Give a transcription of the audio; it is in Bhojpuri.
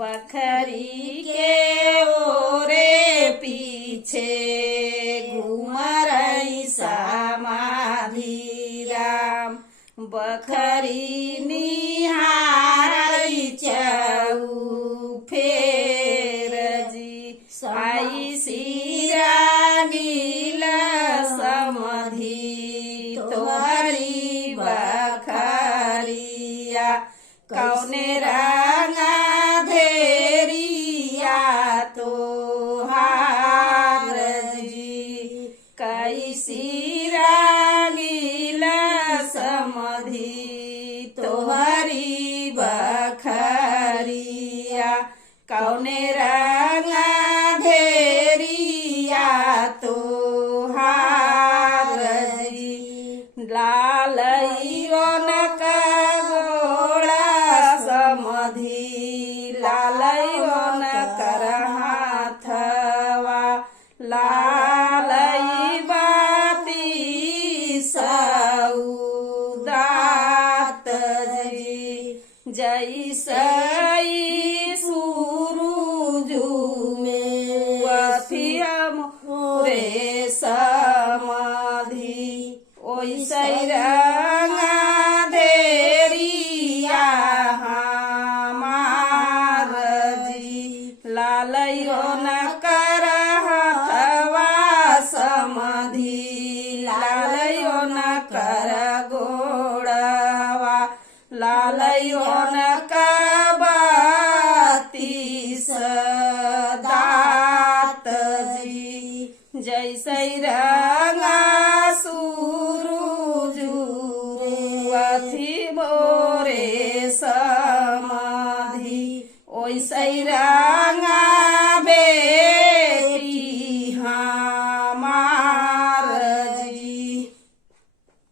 बखरी के ओरे पीछे घूम रही समाधि राम। बखरी निहारई चऊ फेर जी आई सिरा नील समधि तोहरी बखरिया कौने रंगा धेरिया तोहार जी कैसी रंगील समधि तोहरी बखरिया कौने रंगा धेरिया तोहार जी लालईवन समधि लालईवन कर हाथवा लालई बाती सऊदात जी जैसई सूरुजू में अथियम रे समधि ओइसै रंगा धेरिया हमार जी लालयो न कर हथवा समधि लालयो न कर गोड़वा लालयो न कर बाती सदात जी जैसे रंगा अथि मोरे समधि ओइसै रंगा